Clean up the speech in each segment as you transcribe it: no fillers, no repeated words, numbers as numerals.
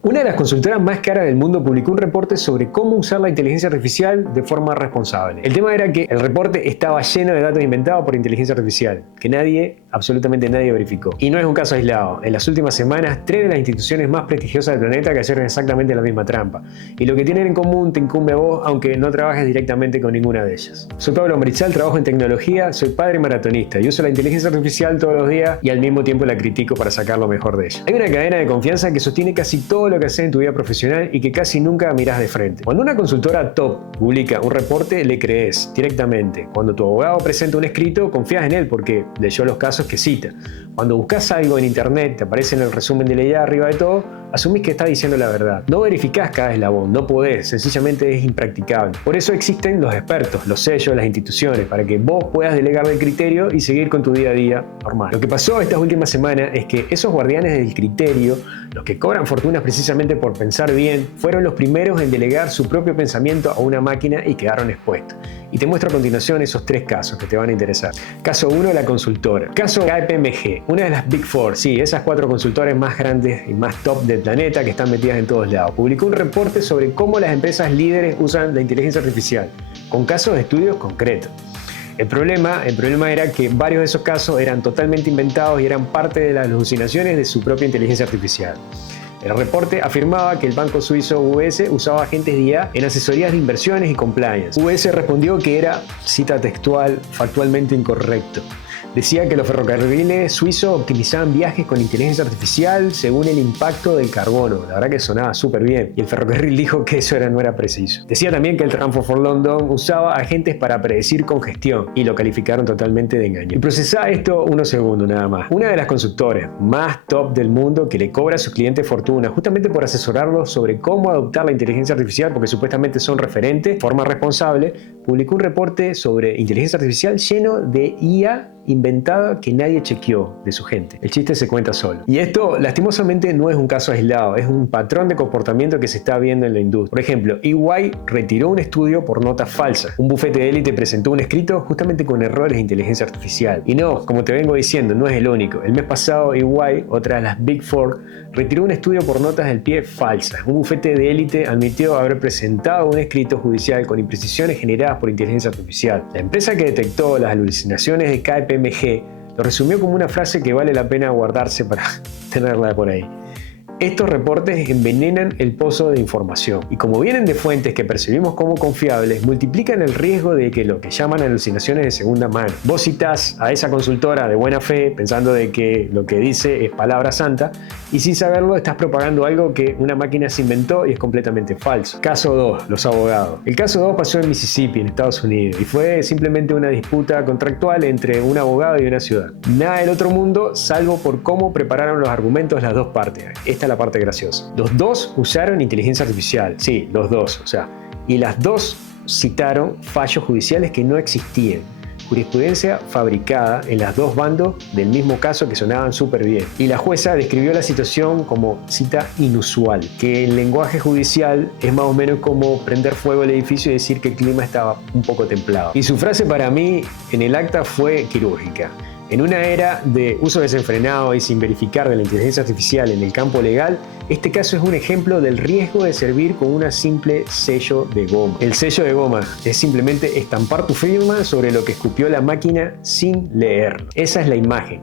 Una de las consultoras más caras del mundo publicó un reporte sobre cómo usar la inteligencia artificial de forma responsable. El tema era que el reporte estaba lleno de datos inventados por inteligencia artificial, que absolutamente nadie verificó. Y no es un caso aislado. En las últimas semanas, 3 de las instituciones más prestigiosas del planeta cayeron exactamente en la misma trampa. Y lo que tienen en común te incumbe a vos, aunque no trabajes directamente con ninguna de ellas. Soy Pablo Marichal, trabajo en tecnología, soy padre maratonista y uso la inteligencia artificial todos los días y al mismo tiempo la critico para sacar lo mejor de ella. Hay una cadena de confianza que sostiene casi todo lo que haces en tu vida profesional y que casi nunca mirás de frente. Cuando una consultora top publica un reporte, le crees directamente. Cuando tu abogado presenta un escrito, confías en él porque leyó los casos que cita. Cuando buscas algo en internet, te aparece en el resumen de la idea arriba de todo, asumís que está diciendo la verdad. No verificás cada eslabón, no podés, sencillamente es impracticable. Por eso existen los expertos, los sellos, las instituciones, para que vos puedas delegar del criterio y seguir con tu día a día normal. Lo que pasó estas últimas semanas es que esos guardianes del criterio, los que cobran fortunas precisamente por pensar bien, fueron los primeros en delegar su propio pensamiento a una máquina y quedaron expuestos. Y te muestro a continuación esos 3 casos que te van a interesar. Caso 1, la consultora. Caso KPMG, una de las Big Four, sí, esas 4 consultoras más grandes y más top del planeta que están metidas en todos lados. Publicó un reporte sobre cómo las empresas líderes usan la inteligencia artificial, con casos de estudios concretos. El problema era que varios de esos casos eran totalmente inventados y eran parte de las alucinaciones de su propia inteligencia artificial. El reporte afirmaba que el banco suizo UBS usaba agentes de IA en asesorías de inversiones y compliance. UBS respondió que era, cita textual, factualmente incorrecto. Decía que los ferrocarriles suizos optimizaban viajes con inteligencia artificial según el impacto del carbono. La verdad que sonaba súper bien. Y el ferrocarril dijo que eso no era preciso. Decía también que el Transport for London usaba agentes para predecir congestión y lo calificaron totalmente de engaño. Y procesá esto unos segundos nada más. Una de las consultoras más top del mundo que le cobra a sus clientes fortuna justamente por asesorarlos sobre cómo adoptar la inteligencia artificial porque supuestamente son referentes de forma responsable, publicó un reporte sobre inteligencia artificial lleno de IA inventada que nadie chequeó de su gente. El chiste se cuenta solo. Y esto, lastimosamente, no es un caso aislado, es un patrón de comportamiento que se está viendo en la industria. Por ejemplo, EY retiró un estudio por notas falsas. Un bufete de élite presentó un escrito justamente con errores de inteligencia artificial. Y no, como te vengo diciendo, no es el único. El mes pasado, EY, otra de las Big Four, retiró un estudio por notas del pie falsas. Un bufete de élite admitió haber presentado un escrito judicial con imprecisiones generadas por inteligencia artificial. La empresa que detectó las alucinaciones de KPMG lo resumió como una frase que vale la pena guardarse para tenerla por ahí. Estos reportes envenenan el pozo de información y como vienen de fuentes que percibimos como confiables, multiplican el riesgo de que lo que llaman alucinaciones de segunda mano. Vos citás a esa consultora de buena fe pensando de que lo que dice es palabra santa y sin saberlo estás propagando algo que una máquina se inventó y es completamente falso. Caso 2, los abogados. El caso 2 pasó en Mississippi, en Estados Unidos, y fue simplemente una disputa contractual entre un abogado y una ciudad. Nada del otro mundo, salvo por cómo prepararon los argumentos las dos partes. Esta es la parte graciosa. Los dos usaron inteligencia artificial, sí, los dos, y las dos citaron fallos judiciales que no existían. Jurisprudencia fabricada en las dos bandos del mismo caso que sonaban súper bien. Y la jueza describió la situación como cita inusual, que en lenguaje judicial es más o menos como prender fuego al edificio y decir que el clima estaba un poco templado. Y su frase para mí en el acta fue quirúrgica. En una era de uso desenfrenado y sin verificar de la inteligencia artificial en el campo legal, este caso es un ejemplo del riesgo de servir con una simple sello de goma. El sello de goma es simplemente estampar tu firma sobre lo que escupió la máquina sin leer. Esa es la imagen.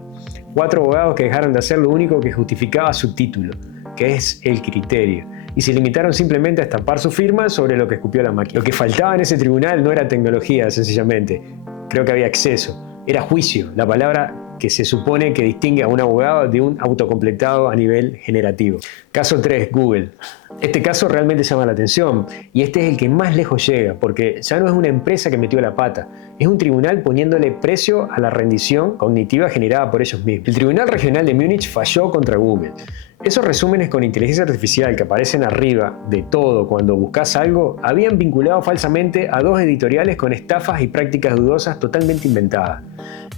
4 abogados que dejaron de hacer lo único que justificaba su título, que es el criterio, y se limitaron simplemente a estampar su firma sobre lo que escupió la máquina. Lo que faltaba en ese tribunal no era tecnología, sencillamente. Creo que había exceso. Era juicio, la palabra que se supone que distingue a un abogado de un autocompletado a nivel generativo. Caso 3, Google. Este caso realmente llama la atención y este es el que más lejos llega porque ya no es una empresa que metió la pata, es un tribunal poniéndole precio a la rendición cognitiva generada por ellos mismos. El Tribunal Regional de Múnich falló contra Google. Esos resúmenes con inteligencia artificial que aparecen arriba de todo cuando buscas algo habían vinculado falsamente a 2 editoriales con estafas y prácticas dudosas totalmente inventadas.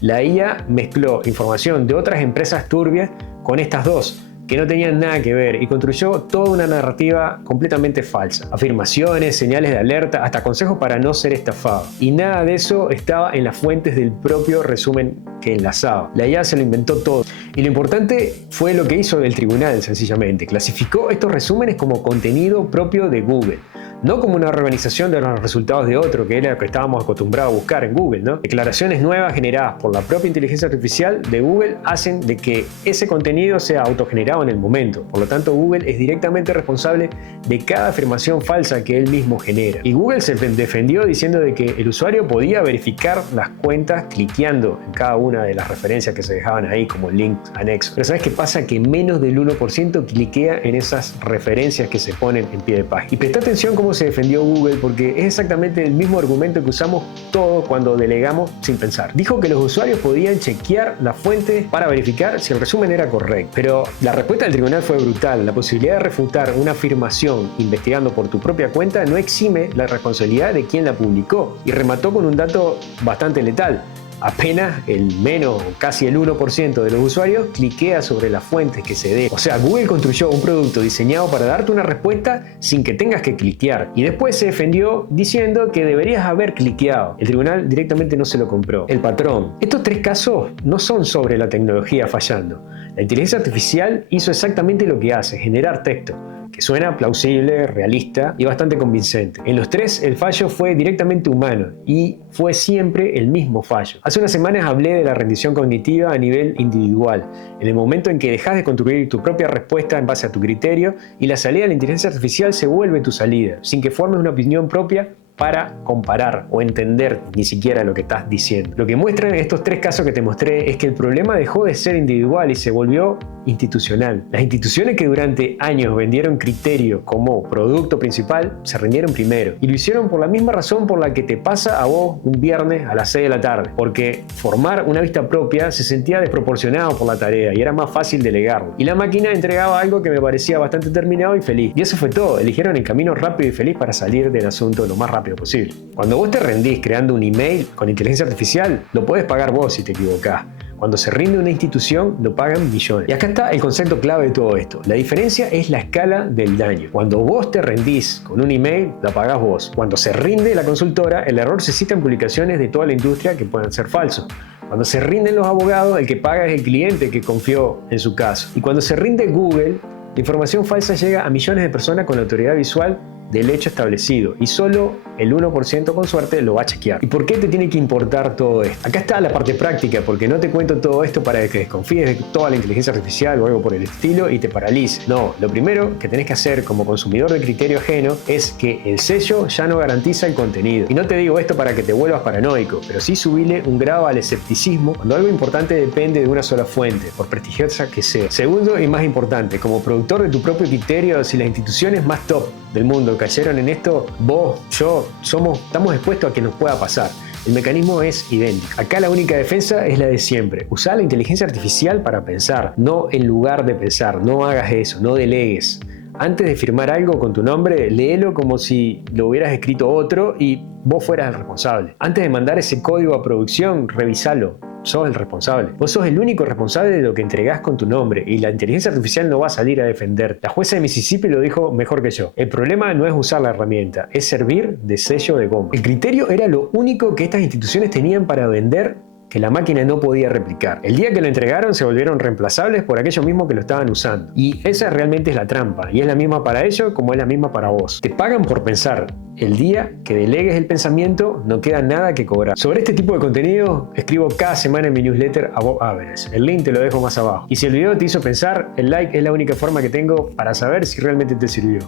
La IA mezcló información de otras empresas turbias con estas 2, que no tenían nada que ver y construyó toda una narrativa completamente falsa. Afirmaciones, señales de alerta, hasta consejos para no ser estafado. Y nada de eso estaba en las fuentes del propio resumen que enlazaba. La IA se lo inventó todo. Y lo importante fue lo que hizo el tribunal, sencillamente. Clasificó estos resúmenes como contenido propio de Google, no como una organización de los resultados de otro, que era lo que estábamos acostumbrados a buscar en Google, ¿no? Declaraciones nuevas generadas por la propia inteligencia artificial de Google hacen de que ese contenido sea autogenerado en el momento. Por lo tanto, Google es directamente responsable de cada afirmación falsa que él mismo genera. Y Google se defendió diciendo de que el usuario podía verificar las cuentas cliqueando en cada una de las referencias que se dejaban ahí como links anexos. Pero ¿sabes qué pasa? Que menos del 1% cliquea en esas referencias que se ponen en pie de página. Y presta atención cómo se defendió Google, porque es exactamente el mismo argumento que usamos todos cuando delegamos sin pensar. Dijo que los usuarios podían chequear las fuentes para verificar si el resumen era correcto. Pero la respuesta del tribunal fue brutal. La posibilidad de refutar una afirmación investigando por tu propia cuenta no exime la responsabilidad de quien la publicó. Y remató con un dato bastante letal. Apenas el menos, casi el 1% de los usuarios cliquea sobre las fuentes que se dé. O sea, Google construyó un producto diseñado para darte una respuesta sin que tengas que cliquear. Y después se defendió diciendo que deberías haber cliqueado. El tribunal directamente no se lo compró. El patrón. Estos tres casos no son sobre la tecnología fallando. La inteligencia artificial hizo exactamente lo que hace, generar texto, que suena plausible, realista y bastante convincente. En los tres el fallo fue directamente humano y fue siempre el mismo fallo. Hace unas semanas hablé de la rendición cognitiva a nivel individual, en el momento en que dejas de construir tu propia respuesta en base a tu criterio y la salida de la inteligencia artificial se vuelve tu salida, sin que formes una opinión propia para comparar o entender ni siquiera lo que estás diciendo. Lo que muestran estos tres casos que te mostré es que el problema dejó de ser individual y se volvió institucional. Las instituciones que durante años vendieron criterio como producto principal se rindieron primero y lo hicieron por la misma razón por la que te pasa a vos un viernes a las 6 de la tarde, porque formar una vista propia se sentía desproporcionado por la tarea y era más fácil delegarlo. Y la máquina entregaba algo que me parecía bastante terminado y feliz. Y eso fue todo. Eligieron el camino rápido y feliz para salir del asunto lo más rápido posible. Cuando vos te rendís creando un email con inteligencia artificial, lo podés pagar vos si te equivocás. Cuando se rinde una institución, lo pagan millones. Y acá está el concepto clave de todo esto. La diferencia es la escala del daño. Cuando vos te rendís con un email, la pagás vos. Cuando se rinde la consultora, el error se cita en publicaciones de toda la industria que puedan ser falsos. Cuando se rinden los abogados, el que paga es el cliente que confió en su caso. Y cuando se rinde Google, la información falsa llega a millones de personas con la autoridad visual del hecho establecido y solo el 1% con suerte lo va a chequear. ¿Y por qué te tiene que importar todo esto? Acá está la parte práctica, porque no te cuento todo esto para que desconfíes de toda la inteligencia artificial o algo por el estilo y te paralices. No, lo primero que tenés que hacer como consumidor de criterio ajeno es que el sello ya no garantiza el contenido. Y no te digo esto para que te vuelvas paranoico, pero sí subile un grado al escepticismo cuando algo importante depende de una sola fuente, por prestigiosa que sea. Segundo y más importante, como productor de tu propio criterio, si las instituciones más top del mundo cayeron en esto, vos, yo, estamos expuestos a que nos pueda pasar. El mecanismo es idéntico. Acá la única defensa es la de siempre. Usá la inteligencia artificial para pensar, no en lugar de pensar. No hagas eso, no delegues. Antes de firmar algo con tu nombre, léelo como si lo hubieras escrito otro y vos fueras el responsable. Antes de mandar ese código a producción, revisalo. Sos el responsable. Vos sos el único responsable de lo que entregás con tu nombre y la inteligencia artificial no va a salir a defender. La jueza de Mississippi lo dijo mejor que yo. El problema no es usar la herramienta, es servir de sello de goma. El criterio era lo único que estas instituciones tenían para vender que la máquina no podía replicar. El día que lo entregaron se volvieron reemplazables por aquellos mismos que lo estaban usando. Y esa realmente es la trampa. Y es la misma para ellos como es la misma para vos. Te pagan por pensar. El día que delegues el pensamiento no queda nada que cobrar. Sobre este tipo de contenido escribo cada semana en mi newsletter Above Average. El link te lo dejo más abajo. Y si el video te hizo pensar, el like es la única forma que tengo para saber si realmente te sirvió.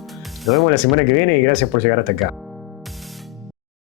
Nos vemos la semana que viene y gracias por llegar hasta acá.